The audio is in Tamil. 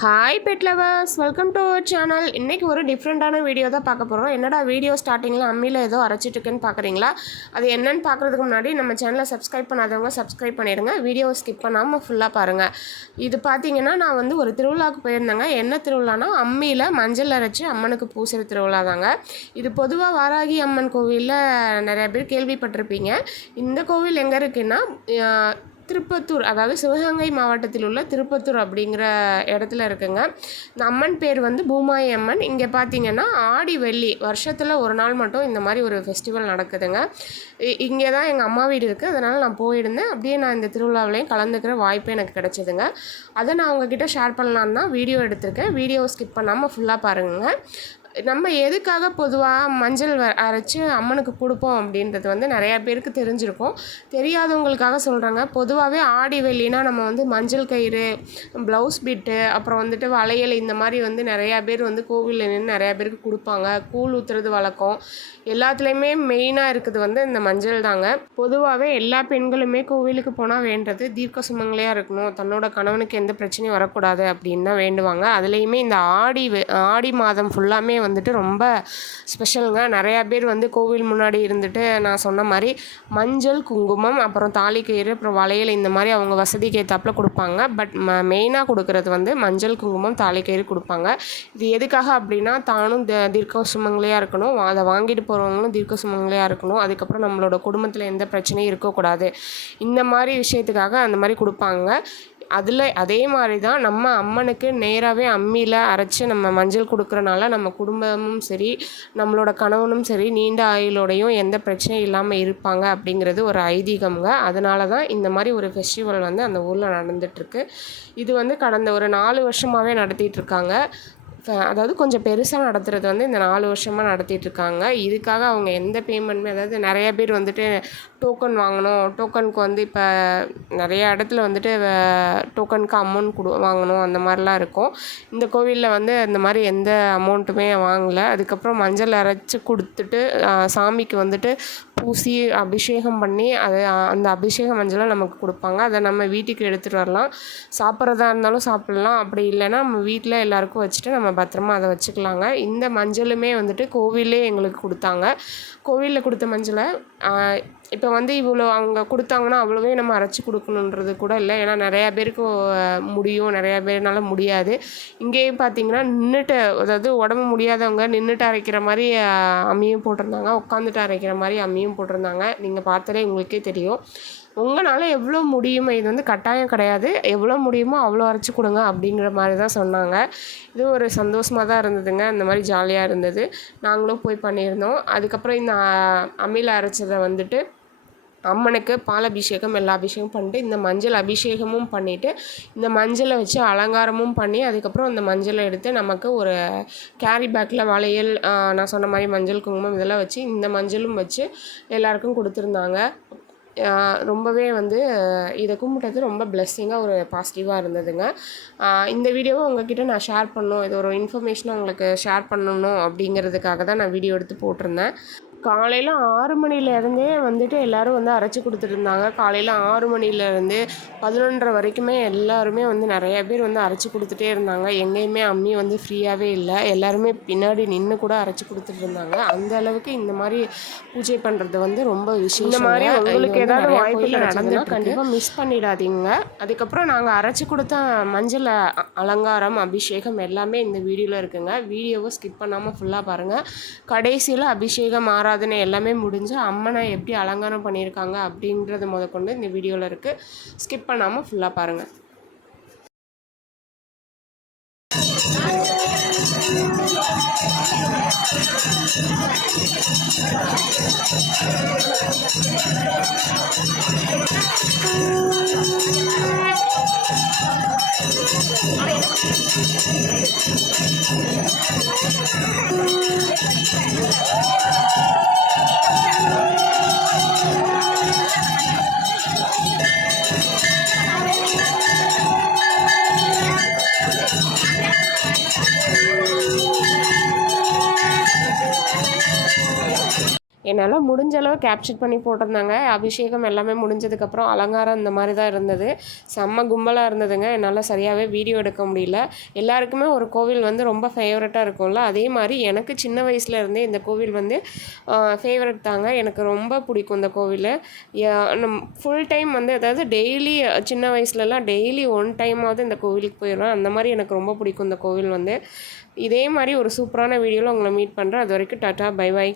Hi pet lovers welcome to our channel இன்றைக்கி ஒரு டிஃப்ரெண்ட்டான வீடியோ தான் பார்க்க போகிறோம் என்னடா வீடியோ ஸ்டார்டிங்கில் அம்மியில் ஏதோ அரைச்சிட்டு இருக்குன்னு பார்க்குறீங்களா? அது என்னன்னு பார்க்குறதுக்கு முன்னாடி நம்ம சேனலை சப்ஸ்கிரைப் பண்ணாதவங்க சப்ஸ்கிரைப் பண்ணிடுங்க. வீடியோவை ஸ்கிப் பண்ணாமல் ஃபுல்லாக பாருங்கள் இது பார்த்தீங்கன்னா நான் வந்து ஒரு திருவிழாவுக்கு போயிருந்தேங்க. என்ன திருவிழானா அம்மியில் மஞ்சள் அரைச்சி அம்மனுக்கு பூசுகிற திருவிழா தாங்க. இது பொதுவாக வாராகி அம்மன் கோவிலில் நிறைய பேர் கேள்விப்பட்டிருப்பீங்க. இந்த கோவில் எங்கே இருக்குன்னா திருப்பத்தூர் அதாவது சிவகங்கை மாவட்டத்தில் உள்ள திருப்பத்தூர் அப்படிங்கிற இடத்துல இருக்குங்க. இந்த அம்மன் பேர் வந்து பூமாயி அம்மன். இங்கே பார்த்தீங்கன்னா ஆடி வெள்ளி வருஷத்தில் ஒரு நாள் மட்டும் இந்த மாதிரி ஒரு ஃபெஸ்டிவல் நடக்குதுங்க. இ- இங்கே தான் எங்கள் அம்மா வீடு இருக்குது அதனால் நான் போயிருந்தேன். அப்படியே நான் இந்த திருவிழாவிலையும் கலந்துக்கிற வாய்ப்பு எனக்கு கிடச்சிதுங்க. அதை நான் உங்ககிட்ட ஷேர் பண்ணலான்னு தான் வீடியோ எடுத்திருக்கேன். வீடியோ ஸ்கிப் பண்ணாமல் ஃபுல்லாக பாருங்கள் நம்ம எதுக்காக பொதுவாக மஞ்சள் வ- அரைச்சி அம்மனுக்கு கொடுப்போம் அப்படின்றது வந்து நிறையா பேருக்கு தெரிஞ்சிருக்கும். தெரியாதவங்களுக்காக சொல்கிறாங்க பொதுவாகவே ஆடி வெள்ளினா நம்ம வந்து மஞ்சள் கயிறு ப்ளவுஸ் பிட்டு அப்புறம் வந்துட்டு வளையல் இந்த மாதிரி வந்து நிறையா பேர் வந்து கோவிலில் நின்று நிறையா பேருக்கு கொடுப்பாங்க. கூழ் ஊற்றுறது வழக்கம். எல்லாத்துலேயுமே மெயினாக இருக்குது வந்து இந்த மஞ்சள் தாங்க. பொதுவாகவே எல்லா பெண்களுமே கோவிலுக்கு போனால் வேண்டது தீர்க்க சுமங்களையாக இருக்கணும். தன்னோட கணவனுக்கு எந்த பிரச்சனையும் வரக்கூடாது அப்படின்னு தான் வேண்டுவாங்க. அதுலேயுமே இந்த ஆடி வெ- ஆடி மாதம் ஃபுல்லாமே வந்துட்டு ரொம்ப ஸ்பெஷலுங்க நிறையா பேர் வந்து கோவில் முன்னாடி இருந்துட்டு நான் சொன்ன மாதிரி மஞ்சள் குங்குமம் அப்புறம் தாலிக்கயிறு அப்புறம் வளையல் இந்த மாதிரி அவங்க வசதிக்கு ஏற்றாப்புல கொடுப்பாங்க. பட் ம மெயினாக கொடுக்கறது வந்து மஞ்சள் குங்குமம் தாலிக்கயிறு கொடுப்பாங்க. இது எதுக்காக அப்படின்னா தானும் த தீர்க்க சுமங்களையாக இருக்கணும் அதை வாங்கிட்டு போகிறவங்களும் தீர்க்க சுமங்களையாக இருக்கணும். அதுக்கப்புறம் நம்மளோட குடும்பத்தில் எந்த பிரச்சனையும் இருக்கக்கூடாது. இந்த மாதிரி விஷயத்துக்காக அந்த மாதிரி கொடுப்பாங்க. அதில் அதே மாதிரி தான் நம்ம அம்மனுக்கு நேராகவே அம்மியில் அரைச்சி நம்ம மஞ்சள் கொடுக்குறனால நம்ம குடும்பமும் சரி நம்மளோட கணவனும் சரி நீண்ட ஆயுளோடையும் எந்த பிரச்சனையும் இல்லாமல் இருப்பாங்க அப்படிங்கிறது ஒரு ஐதீகம்ங்க. அதனால தான் இந்த மாதிரி ஒரு ஃபெஸ்டிவல் வந்து அந்த ஊரில் நடந்துகிட்ருக்கு இது வந்து கடந்த ஒரு நாலு வருஷமாகவே நடத்திட்டுருக்காங்க அதாவது கொஞ்சம் பெருசாக நடத்துறது வந்து இந்த நாலு வருஷமாக நடத்திட்டு இருக்காங்க. இதுக்காக அவங்க எந்த பேமெண்ட்டுமே அதாவது நிறைய பேர் வந்துட்டு டோக்கன் வாங்கணும். டோக்கனுக்கு வந்து இப்போ நிறைய இடத்துல வந்துட்டு டோக்கனுக்கு அமௌண்ட் கொடு வாங்கணும். அந்த மாதிரிலாம் இருக்கும். இந்த கோவிலில் வந்து அந்த மாதிரி எந்த அமௌண்ட்டுமே வாங்கலை. அதுக்கப்புறம் மஞ்சள் அரைச்சி கொடுத்துட்டு சாமிக்கு வந்துட்டு பூசி அபிஷேகம் பண்ணி அதை அந்த அபிஷேக மஞ்சளை நமக்கு கொடுப்பாங்க. அதை நம்ம வீட்டுக்கு எடுத்துகிட்டு வரலாம். சாப்பிட்றதா இருந்தாலும் சாப்பிட்லாம். அப்படி இல்லைன்னா நம்ம வீட்டில் எல்லாருக்கும் வச்சுட்டு நம்ம பத்திரமா அதை வச்சுக்கலாங்க. இந்த மஞ்சளுமே வந்துட்டு கோவிலே எங்களுக்கு கொடுத்தாங்க. கோவிலில் கொடுத்த மஞ்சளை இப்போ வந்து இவ்வளோ அவங்க கொடுத்தாங்கன்னா அவ்வளோவே நம்ம அரைச்சி கொடுக்கணுன்றது கூட இல்லை. ஏன்னா நிறையா பேருக்கு முடியும். நிறையா பேர்னால முடியாது. இங்கேயும் பார்த்தீங்கன்னா நின்றுட்டு அதாவது உடம்பு முடியாதவங்க நின்றுட்டு அரைக்கிற மாதிரி அம்மியும் போட்டிருந்தாங்க. உட்காந்துட்டு அரைக்கிற மாதிரி அம்மியும் போட்டிருந்தாங்க. நீங்கள் பார்த்தாலே உங்களுக்கே தெரியும். உங்களால் எவ்வளோ முடியுமோ இது வந்து கட்டாயம் கிடையாது. எவ்வளோ முடியுமோ அவ்வளோ அரைச்சி கொடுங்க அப்படிங்கிற மாதிரி தான் சொன்னாங்க. இது ஒரு சந்தோஷமாக தான் இருந்ததுங்க. இந்த மாதிரி ஜாலியாக இருந்தது. நாங்களும் போய் பண்ணியிருந்தோம். அதுக்கப்புறம் இந்த அம்மியில் அரைச்சதை வந்துட்டு அம்மனுக்கு பால் அபிஷேகம் எல்லா அபிஷேகம் பண்ணிட்டு இந்த மஞ்சள் அபிஷேகமும் பண்ணிவிட்டு இந்த மஞ்சளை வச்சு அலங்காரமும் பண்ணி அதுக்கப்புறம் அந்த மஞ்சளை எடுத்து நமக்கு ஒரு கேரி பேக்கில் வளையல் நான் சொன்ன மாதிரி மஞ்சள் குங்குமம் இதெல்லாம் வச்சு இந்த மஞ்சளும் வச்சு எல்லாருக்கும் கொடுத்துருந்தாங்க. ரொம்பவே வந்து இதை கும்பிட்டது ரொம்ப பிளெஸ்ஸிங்காக ஒரு பாசிட்டிவாக இருந்ததுங்க. இந்த வீடியோவை உங்ககிட்ட நான் ஷேர் பண்ணணும் இது ஒரு இன்ஃபர்மேஷனை உங்களுக்கு ஷேர் பண்ணணும் அப்படிங்கிறதுக்காக தான் நான் வீடியோ எடுத்து போட்டிருந்தேன். காலையில் ஆறு மணிலேருந்தே வந்துட்டு எல்லாரும் வந்து அரைச்சி கொடுத்துட்டு இருந்தாங்க. காலையில் ஆறு மணிலேருந்து பதினொன்றரை வரைக்குமே எல்லாருமே வந்து நிறைய பேர் வந்து அரைச்சி கொடுத்துட்டே இருந்தாங்க. எங்கேயுமே அம்மி வந்து ஃப்ரீயாகவே இல்லை. எல்லாருமே பின்னாடி நின்று கூட அரைச்சி கொடுத்துட்டு இருந்தாங்க. அந்த அளவுக்கு இந்த மாதிரி பூஜை பண்ணுறது வந்து ரொம்ப விஷயம் இந்த மாதிரி உங்களுக்கு ஏதாவது வாய்ப்பு நடந்துன்னா கண்டிப்பாக மிஸ் பண்ணிடாதீங்க. அதுக்கப்புறம் நாங்கள் அரைச்சி கொடுத்த மஞ்சள் அலங்காரம் அபிஷேகம் எல்லாமே இந்த வீடியோவில் இருக்குங்க. வீடியோவை ஸ்கிப் பண்ணாமல் ஃபுல்லாக பாருங்கள் கடைசியில் அபிஷேகம் ஆராதனை எல்லாமே முடிஞ்சு அம்மனை எப்படி அலங்காரம் பண்ணியிருக்காங்க அப்படின்றத முதற்கொண்டு இந்த வீடியோவில் இருக்குது ஸ்கிப் பண்ணாமல் ஃபுல்லாக பாருங்கள் Thank you. என்னால் முடிஞ்ச அளவு கேப்சர் பண்ணி போட்டிருந்தாங்க. அபிஷேகம் எல்லாமே முடிஞ்சதுக்கப்புறம் அலங்காரம் இந்த மாதிரி தான் இருந்தது. செம்ம கும்பலாக இருந்ததுங்க. என்னால் சரியாகவே வீடியோ எடுக்க முடியல. எல்லாருக்குமே ஒரு கோவில் வந்து ரொம்ப ஃபேவரட்டாக இருக்கும்ல. அதே மாதிரி எனக்கு சின்ன வயசுல இருந்தே இந்த கோவில் வந்து ஃபேவரட் தாங்க. எனக்கு ரொம்ப பிடிக்கும் இந்த கோவில். ஃபுல் டைம் வந்து அதாவது டெய்லி சின்ன வயசுலலாம் டெய்லி ஒன் டைமாவது இந்த கோவிலுக்கு போயிடுவேன். அந்த மாதிரி எனக்கு ரொம்ப பிடிக்கும் இந்த கோவில் வந்து. இதே மாதிரி ஒரு சூப்பரான வீடியோவில் உங்களை மீட் பண்ணுறேன் அது வரைக்கும் டாட்டா பை பை